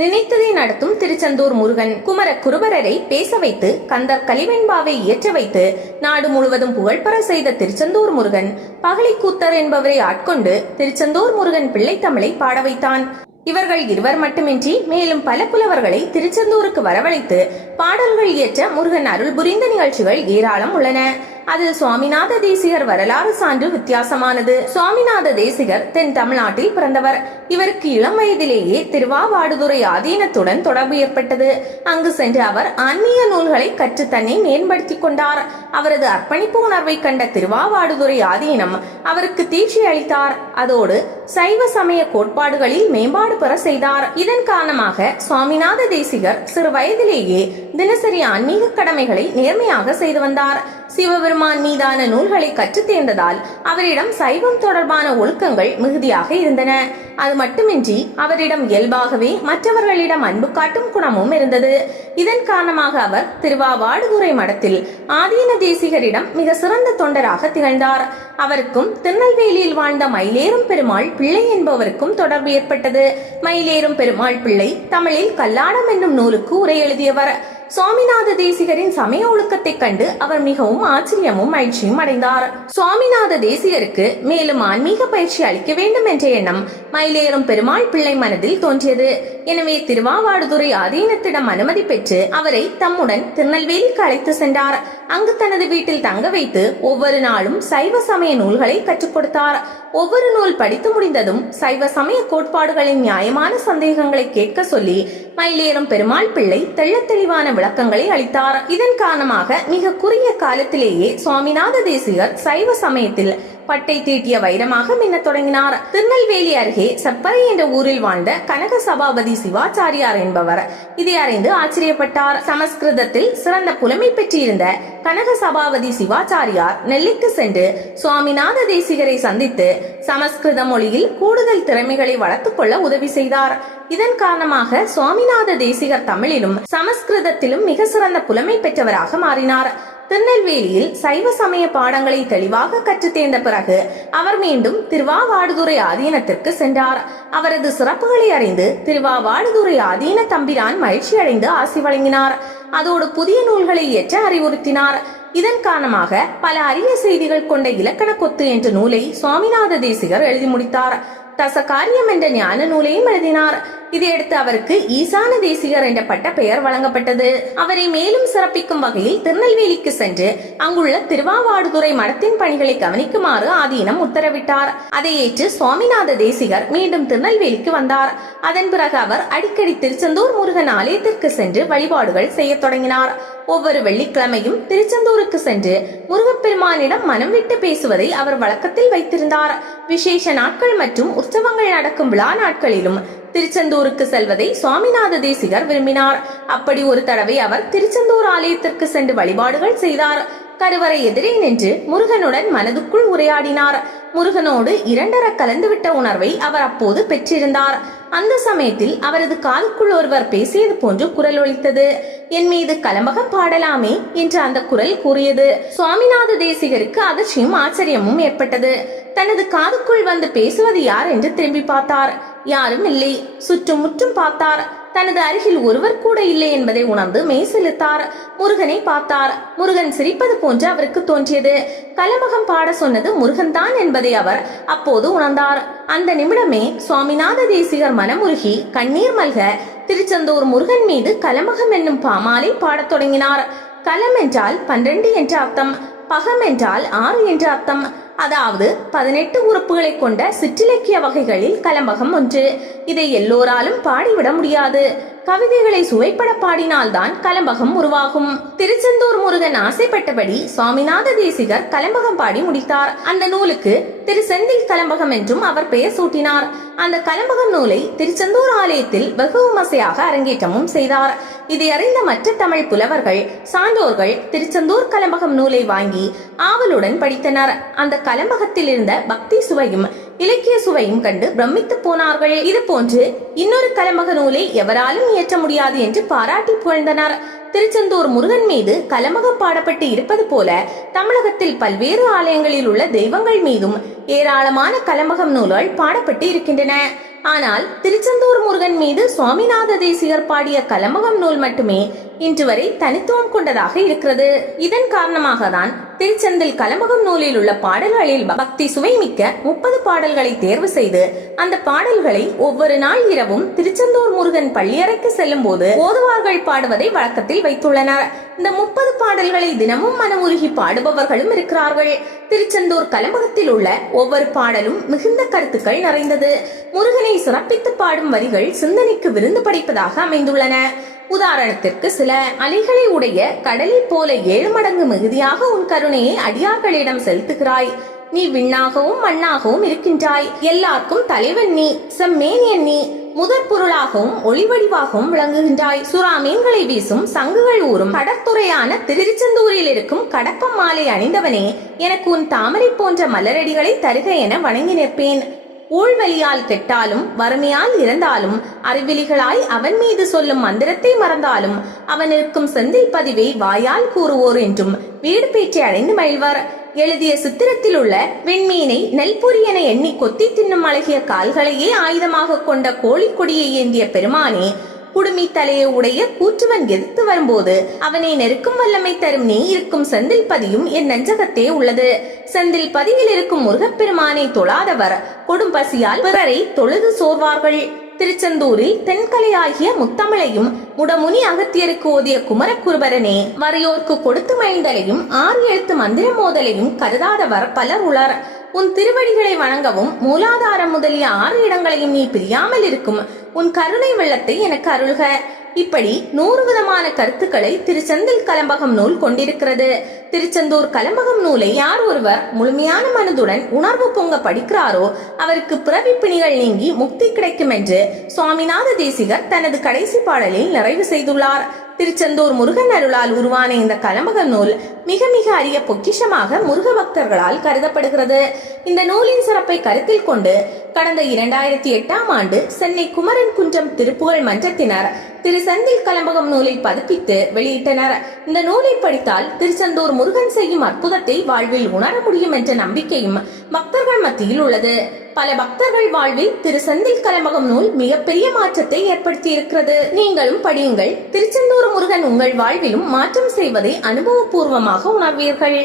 நினைத்ததை நடத்தும் திருச்செந்தூர் முருகன். குமர குருபரரை பேச வைத்து கந்தர் கலிவெண்பாவை இயற்ற வைத்து நாடு முழுவதும் புகழ்பெற செய்த திருச்செந்தூர் முருகன் பகலிக்கூத்தர் என்பவரை ஆட்கொண்டு திருச்செந்தூர் முருகன் பிள்ளை தமிழை பாட வைத்தான். இவர்கள் இருவர் மட்டுமின்றி மேலும் பல புலவர்களை திருச்செந்தூருக்கு வரவழைத்து பாடல்கள் இயற்ற முருகன் அருள் புரிந்த நிகழ்ச்சிகள் ஏராளம் உள்ளன. அதில் சுவாமிநாத தேசிகர் வரலாறு சான்று வித்தியாசமானது. சுவாமிநாத தேசிகர் தென் தமிழ்நாட்டில் பிறந்தவர். இவருக்கு இளம் வயதிலேயே திருவாவாடுதுறை ஆதீனத்துடன் தொடர்பு ஏற்பட்டது. அங்கு சென்று அவர் ஆன்மீக நூல்களை கற்று தன்னை மேம்படுத்திக் கொண்டார். அவரது அர்ப்பணிப்பு உணர்வை கண்ட திருவாவாடுதுறை ஆதீனம் அவருக்கு தீட்சை அளித்தார். அதோடு சைவ சமய கோட்பாடுகளில் மேம்பாடு பெற செய்தார். இதன் காரணமாக சுவாமிநாத தேசிகர் சிறு வயதிலேயே தினசரி ஆன்மீக கடமைகளை நேர்மையாக செய்து வந்தார். சிவபெருமான் மீதான நூல்களை கற்று தேர்ந்ததால் அவரிடம் சைவம் தொடர்பான ஒழுக்கங்கள் மிகுதியாக இருந்தன. அது மட்டுமின்றி அவரிடம் இயல்பாகவே மற்றவர்களிடம் அன்பு காட்டும் குணமும் இருந்தது. இதன் காரணமாக அவர் திருவாவாடுதுறை மடத்தில் ஆதீன தேசிகரிடம் மிக சிறந்த தொண்டராக திகழ்ந்தார். அவருக்கும் திருநெல்வேலியில் வாழ்ந்த மயிலேறும் பெருமாள் பிள்ளை என்பவருக்கும் தொடர்பு ஏற்பட்டது. மயிலேறும் பெருமாள் பிள்ளை தமிழில் கல்லாடம் என்னும் நூலுக்கு உரை எழுதியவர். சுவாமிநாத தேசிகரின் சமய ஒழுக்கத்தை கண்டு அவர் மிகவும் ஆச்சரியமும் மகிழ்ச்சியும் அடைந்தார். சுவாமிநாத தேசிகருக்கு மேலும் ஆன்மீக பயிற்சி அளிக்க வேண்டும் என்ற எண்ணம் மயிலேறும் பெருமாள் பிள்ளை மனதில் தோன்றியது. எனவே திருவாவாடுதுறை ஆதீனத்திடம் அனுமதி பெற்று அவரை தம்முடன் திருநெல்வேலிக்கு அழைத்து சென்றார். அங்கு தனது வீட்டில் தங்க வைத்து ஒவ்வொரு நாளும் சைவ சமய நூல்களை கற்றுக் கொடுத்தார். ஒவ்வொரு நூல் படித்து முடிந்ததும் சைவ சமய கோட்பாடுகளின் நியாயமான சந்தேகங்களை கேட்க சொல்லி மயிலேறும் பெருமாள் பிள்ளை தெள்ள தெளிவான விளக்கங்களை அளித்தார். இதன் காரணமாக மிக குறுகிய காலத்திலேயே சுவாமிநாத தேசிகர் சைவ சமயத்தில் பட்டை தீட்டிய வைரமாக மின்ன தொடங்கினார். திருநெல்வேலி அருகே சப்பரை என்ற ஊரில் வாழ்ந்த கனக சபாபதி சிவாச்சாரியார் என்பவர் இதை அறிந்து ஆச்சரியப்பட்டார். சமஸ்கிருதத்தில் சிறந்த புலமை பெற்றிருந்த கனக சபாபதி சிவாச்சாரியார் நெல்லிக்கு சென்று சுவாமிநாத தேசிகரை சந்தித்து சமஸ்கிருத மொழியில் கூடுதல் திறமைகளை வளர்த்துக் கொள்ள உதவி செய்தார். இதன் காரணமாக சுவாமிநாத தேசிகர் தமிழிலும் சமஸ்கிருதத்திலும் மிக சிறந்த புலமை பெற்றவராக மாறினார். திருநெல்வேலியில் சைவ சமய பாடங்களை தெளிவாக கற்று தேர்ந்த பிறகு அவர் மீண்டும் திருவாவாடுதுறை ஆதீனத்திற்கு சென்றார். அவரது சிறப்புகளை அறிந்து திருவாவாடுதுறை ஆதீன தம்பிரான் மகிழ்ச்சி அடைந்து ஆசி வழங்கினார். அதோடு புதிய நூல்களை இயற்ற அறிவுறுத்தினார். இதன் காரணமாக பல அரிய செய்திகள் கொண்ட இலக்கண கொத்து என்ற நூலை சுவாமிநாத தேசிகர் எழுதி முடித்தார். தசகாரியம் என்ற ஞான நூலையும் எழுதினார். இதையடுத்து அவருக்கு ஈசான தேசிகர் என்ற பட்ட பெயர் வழங்கப்பட்டது. அவரை மேலும் சிறப்பிக்கும் வகையில் திருநெல்வேலிக்கு சென்று அங்குள்ள திருவாவாடுதுறை மடத்தின் பணிகளை கவனிக்குமாறு ஆதீனம் உத்தரவிட்டார். அதை ஏற்று சுவாமிநாத தேசிகர் மீண்டும் திருநெல்வேலிக்கு வந்தார். அதன் பிறகு அவர் அடிக்கடி திருச்செந்தூர் முருகன் ஆலயத்திற்கு சென்று வழிபாடுகள் செய்ய தொடங்கினார். ஒவ்வொரு வெள்ளிக்கிழமையும் திருச்செந்தூருக்கு சென்று முருகப்பெருமானிடம் மனம் விட்டு பேசுவதை அவர் வழக்கத்தில் வைத்திருந்தார். விசேஷ நாட்கள் மற்றும் உற்சவங்கள் நடக்கும் விழா நாட்களிலும் திருச்செந்தூருக்கு செல்வதை சுவாமிநாத தேசிகர் விரும்பினார். அப்படி ஒரு தடவை அவர் திருச்செந்தூர் ஆலயத்திற்கு சென்று வழிபாடுகள் செய்தார். கருவறை எதிரே நின்று முருகனுடன் மனதுக்குள் உரையாடினார். முருகனோடு இரண்டர கலந்துவிட்ட உணர்வை அவர் அப்போது பெற்றிருந்தார். அந்த சமயத்தில் அவரது காலுக்குள் ஒருவர் பேசியது போன்று குரல் ஒலித்தது. என் மீது கலம்பகம் பாடலாமே என்று அந்த குரல் கூறியது. சுவாமிநாத தேசிகருக்கு அதிர்ச்சியும் ஆச்சரியமும் ஏற்பட்டது. தனது காதுக்குள் வந்து பேசுவது யார் என்று திரும்பி பார்த்தார். யாரும் இல்லை. சுற்றும் முற்றும் பார்த்தார். தனது அருகில் ஒருவர் கூட இல்லை என்பதை உணர்ந்து மெய் செலுத்தார். முருகனை பார்த்தார். முருகன் சிரிப்பது போன்று அவருக்கு தோன்றியது. கலம்பகம் பாட சொன்னது முருகன் தான் என்பதை அவர் அப்போது உணர்ந்தார். அந்த நிமிடமே சுவாமிநாத தேசிகர் மனமுருகி கண்ணீர் மல்க திருச்செந்தூர் முருகன் மீது கலம்பகம் என்னும் பாமாலை பாடத் தொடங்கினார். கலம் என்றால் 12 என்ற அர்த்தம், பகம் என்றால் 6 என்ற அர்த்தம். அதாவது 18 உறுப்புகளை கொண்ட சிற்றிலக்கிய வகைகளில் கலம்பகம் ஒன்று. இதை எல்லோராலும் பாடிவிட முடியாது. கவிதைகளை சுவைப்பட பாடினால்தான் கலம்பகம் உருவாகும். திருச்செந்தூர் முருகன் ஆசைப்பட்டபடி சுவாமிநாத தேசிகர் கலம்பகம் பாடி முடித்தார். அந்த நூலுக்கு திரு செந்தில் கலம்பகம் என்றும் அவர் பெயர் சூட்டினார். அந்த கலம்பகம் நூலை திருச்செந்தூர் ஆலயத்தில் வெகு விமர்சையாக அரங்கேற்றமும் செய்தார். இதை அறிந்த மற்ற தமிழ் புலவர்கள் சான்றோர்கள் திருச்செந்தூர் கலம்பகம் நூலை வாங்கி ஆவலுடன் படித்தனர். அந்த கலம்பகத்தில் இருந்த பக்தி சுவையும் இலக்கிய சுவையும் கண்டு பிரமித்து போனார்கள். இது போன்று இன்னொரு கலம்பக நூலை எவராலும் இயற்ற முடியாது என்று பாராட்டி புகழ்ந்தனர். திருச்செந்தூர் முருகன் மீது கலம்பகம் பாடப்பட்டு இருப்பது போல தமிழகத்தில் பல்வேறு ஆலயங்களில் உள்ள தெய்வங்கள் மீதும் ஏராளமான கலம்பகம் நூல்கள் பாடப்பட்டு இருக்கின்றன. ஆனால் திருச்செந்தூர் முருகன் மீது சுவாமிநாத தேசிகர் பாடிய கலம்பகம் நூல் மட்டுமே இன்று வரை தனித்துவம் கொண்டதாக இருக்கிறது. இதன் காரணமாக தான் திருச்செந்தில் கலம்பகம் நூலில் உள்ள பாடல்களில் பக்தி சுவை மிக்க 30 பாடல்களை தேர்வு செய்து அந்த பாடல்களை ஒவ்வொரு நாள் இரவும் திருச்செந்தூர் முருகன் பள்ளியறைக்கு செல்லும் போது ஓதுவார்கள் பாடுவதை வழக்கத்தில் வைத்துள்ளனர். இந்த 30 பாடல்களை தினமும் மனமுருகி பாடுபவர்களும் இருக்கிறார்கள். திருச்செந்தூர் கலம்பகத்தில் உள்ள ஒவ்வொரு பாடலும் மிகுந்த கருத்துக்கள் நிறைந்தது. முருகனை சிறப்பித்து பாடும் வரிகள் சிந்தனைக்கு விருந்து படைப்பதாக அமைந்துள்ளன. உதாரணத்திற்கு சில அலைகளை உடைய கடலை போல 7 மடங்கு மிகுதியாக உன் கருணையை அடியார்களிடம் செலுத்துகிறாய். நீ விண்ணாகவும் மண்ணாகவும் இருக்கின்றாய். எல்லாருக்கும் தலைவன் நீ, செம்மேனியன் நீ, முதற் பொருளாகவும் ஒளிவடிவாகவும் விளங்குகின்றாய். சுறா மீன்களை வீசும் சங்குகள் ஊறும் கடற்துறையான திருச்செந்தூரில் இருக்கும் கடப்பம் மாலை அணிந்தவனே, எனக்கு உன் தாமரை போன்ற மலரடிகளை தருக என வணங்கி நிற்பேன். ஊழ்வலியால் கெட்டாலும் வறுமையால் இறந்தாலும் அறிவிலிகளாய் அவன் மீது சொல்லும் மந்திரத்தை மறந்தாலும் அவன் இருக்கும் செந்தில் பதிவை வாயால் கூறுவோர் என்றும் வீடு பேற்றி அடைந்து மகிழ்வர். எழுதிய சித்திரத்தில் உள்ள வெண்மீனை நெல்பொறி என எண்ணி கொத்தி தின்னும் அழகிய கால்களையே ஆயுதமாக கொண்ட கோழிக்கொடியை ஏந்திய பெருமானே, குடுமி தலையை உடைய கூற்றுவன் எதிர்த்து வரும்போது அவனை நெருக்கும் வல்லமை தரும் நீ இருக்கும் செந்தில் பதியும் என் நெஞ்சகத்தே உள்ளது. செந்தில் பதியில் இருக்கும் முருகப்பெருமானை தொழாதவர் கொடும் பசியால் பிறரை தொழுது சோர்வார்கள். திருச்செந்தூரில் தென்கலையாகிய முத்தமிழையும் முடமுனி அகத்தியருக்கு ஓதிய குமரக்குருபரனே, வரையோர்க்கு கொடுத்து மகிழ்ந்தலையும் 6 எழுத்து மந்திர மோதலையும் கருதாதவர் பலர் உளர். உன் திருவடிகளை வணங்கவும் மூலாதாரம் முதலிய 6 இடங்களையும் நீ பிரியாமல் இருக்கும் உன் கருணை வெள்ளத்தை எனக்கு அருள்க. இப்படி 100 விதமான கருத்துக்களை திருச்செந்தில் கலம்பகம் நூல் கொண்டிருக்கிறது. திருச்செந்தூர் கலம்பகம் நூலை யார் ஒருவர் முழுமையான மனதுடன் உணர்வு பொங்க படிக்கிறாரோ அவருக்கு பிறவி பிணிகள் நீங்கி முக்தி கிடைக்கும் என்று சுவாமிநாத தேசிகர் தனது கடைசி பாடலில் நிறைவு செய்துள்ளார். திருச்செந்தூர் முருகன் அருளால் உருவான இந்த கலம்பக நூல் மிக மிக அரிய பொக்கிஷமாக முருக பக்தர்களால் கருதப்படுகிறது. இந்த நூலின் சிறப்பை கருத்தில் கொண்டு கடந்த 2008ஆம் ஆண்டு சென்னை குமரன் குன்றம் திருப்புகழ் மன்றத்தினர் திருச்செந்தில் கலம்பகம் நூலை பதிப்பித்து வெளியிட்டனர். இந்த நூலை படித்தால் திருச்செந்தூர் முருகன் செய்யும் அற்புதத்தை வாழ்வில் உணர முடியும் என்ற நம்பிக்கையும் பக்தர்கள் மத்தியில் உள்ளது. பல பக்தர்கள் வாழ்வில் திருச்செந்தில் கலம்பகம் நூல் மிகப்பெரிய மாற்றத்தை ஏற்படுத்தி இருக்கிறது. நீங்களும் படியுங்கள். திருச்செந்தூர் முருகன் உங்கள் வாழ்விலும் மாற்றம் செய்வதை அனுபவபூர்வமாக உணர்வீர்கள்.